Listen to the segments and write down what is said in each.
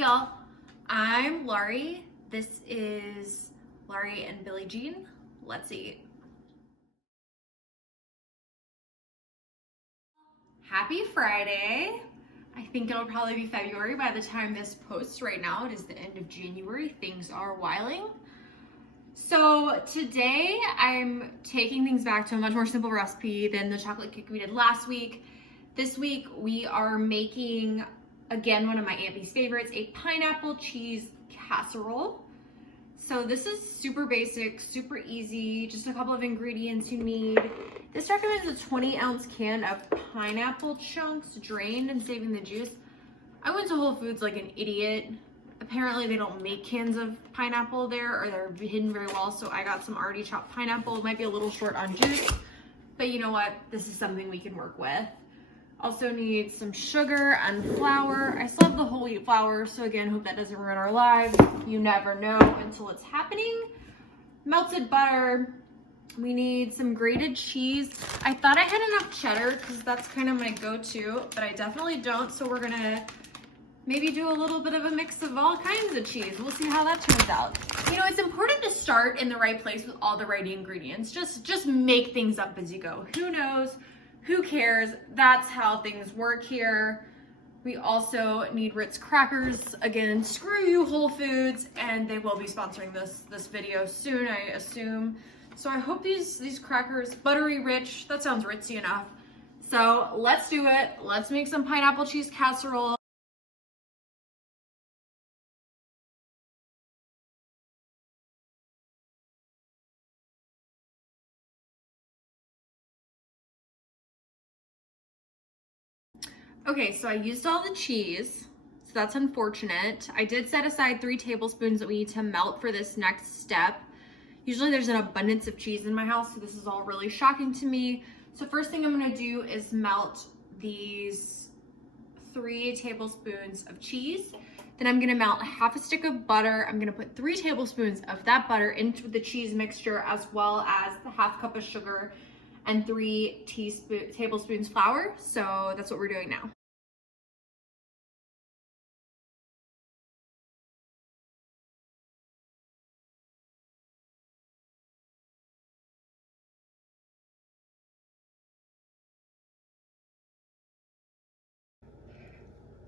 y'all. I'm Laurie. This is Laurie and Billie Jean. Let's eat. Happy Friday. I think it'll probably be February by the time this posts. Right now it is the end of January. Things are whiling. So today I'm taking things back to a much more simple recipe than the chocolate cake we did last week. This week we are making, again, one of my Aunt Bee's favorites, a pineapple cheese casserole. So this is super basic, super easy, just a couple of ingredients you need. This recommends a 20-ounce can of pineapple chunks drained and saving the juice. I went to Whole Foods like an idiot. Apparently they don't make cans of pineapple there, or they're hidden very well, so I got some already chopped pineapple. It might be a little short on juice, but you know what? This is something we can work with. Also need some sugar and flour. I still have the whole wheat flour, so again, hope that doesn't ruin our lives. You never know until it's happening. Melted butter. We need some grated cheese. I thought I had enough cheddar because that's kind of my go-to, but I definitely don't, so we're gonna maybe do a little bit of a mix of all kinds of cheese. We'll see how that turns out. You know, it's important to start in the right place with all the right ingredients. Just make things up as you go. Who knows? Who cares? That's how things work here. We also need Ritz crackers. Again, screw you, Whole Foods, and they will be sponsoring this video soon, I assume. So I hope these crackers, buttery rich, that sounds ritzy enough. So let's do it. Let's make some pineapple cheese casserole. Okay, so I used all the cheese, so that's unfortunate. I did set aside 3 tablespoons that we need to melt for this next step. Usually there's an abundance of cheese in my house, so this is all really shocking to me. So first thing I'm gonna do is melt these 3 tablespoons of cheese. Then I'm gonna melt half a stick of butter. I'm gonna put 3 tablespoons of that butter into the cheese mixture, as well as the half cup of sugar and 3 tablespoons flour. So that's what we're doing now.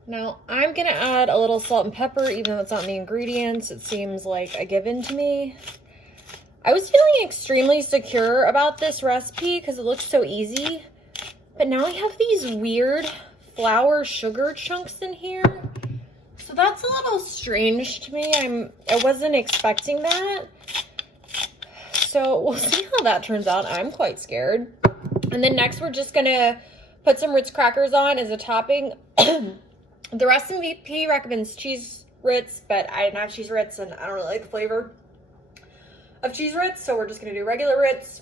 Now I'm gonna add a little salt and pepper, even though it's not in the ingredients. It seems like a given to me. I was feeling extremely secure about this recipe because it looks so easy, but now I have these weird flour sugar chunks in here. So that's a little strange to me. I wasn't expecting that. So we'll see how that turns out. I'm quite scared. And then next we're just gonna put some Ritz crackers on as a topping. The recipe recommends cheese Ritz, but I didn't have cheese Ritz and I don't really like the flavor of cheese Ritz, so we're just gonna do regular Ritz.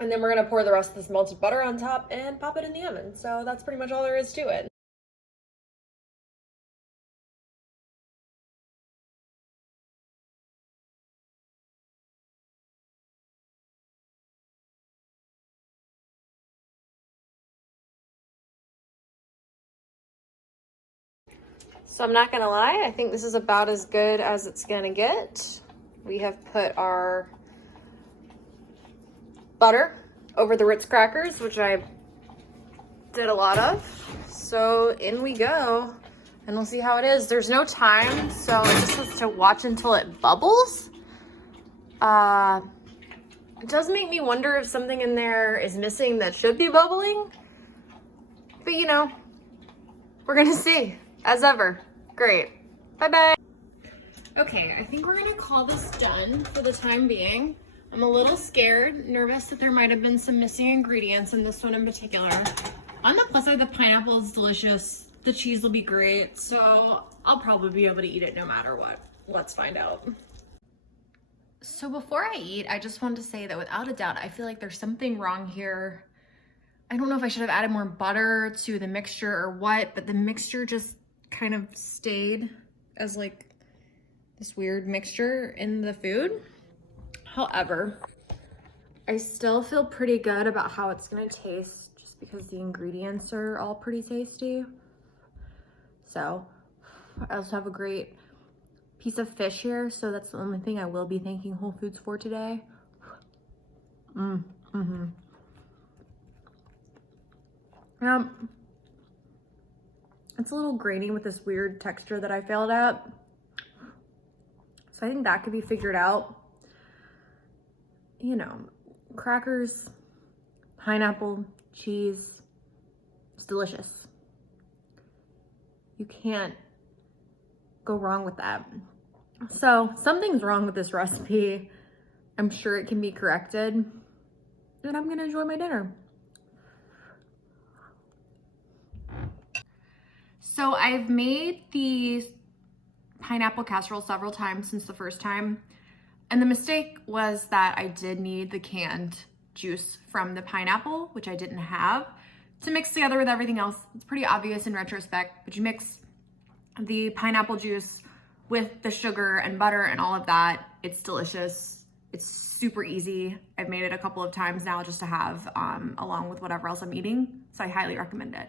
And then we're gonna pour the rest of this melted butter on top and pop it in the oven. So that's pretty much all there is to it. So I'm not gonna lie, I think this is about as good as it's gonna get. We have put our butter over the Ritz crackers, which I did a lot of. So in we go, and we'll see how it is. There's no time, so it just has to watch until it bubbles. It does make me wonder if something in there is missing that should be bubbling, but you know, we're gonna see. As ever. Great. Bye-bye. Okay, I think we're gonna call this done for the time being. I'm a little scared, nervous that there might have been some missing ingredients in this one in particular. On the plus side, the pineapple is delicious. The cheese will be great, so I'll probably be able to eat it no matter what. Let's find out. So before I eat, I just wanted to say that without a doubt, I feel like there's something wrong here. I don't know if I should have added more butter to the mixture or what, but the mixture just kind of stayed as like this weird mixture in the food. However, I still feel pretty good about how it's gonna taste just because the ingredients are all pretty tasty. So I also have a great piece of fish here, so that's the only thing I will be thanking Whole Foods for today. It's a little grainy with this weird texture that I failed at. So I think that could be figured out. You know, crackers, pineapple, cheese, it's delicious. You can't go wrong with that. So something's wrong with this recipe. I'm sure it can be corrected, and I'm gonna enjoy my dinner. So I've made the pineapple casserole several times since the first time. And the mistake was that I did need the canned juice from the pineapple, which I didn't have, to mix together with everything else. It's pretty obvious in retrospect, but you mix the pineapple juice with the sugar and butter and all of that. It's delicious. It's super easy. I've made it a couple of times now just to have along with whatever else I'm eating. So I highly recommend it.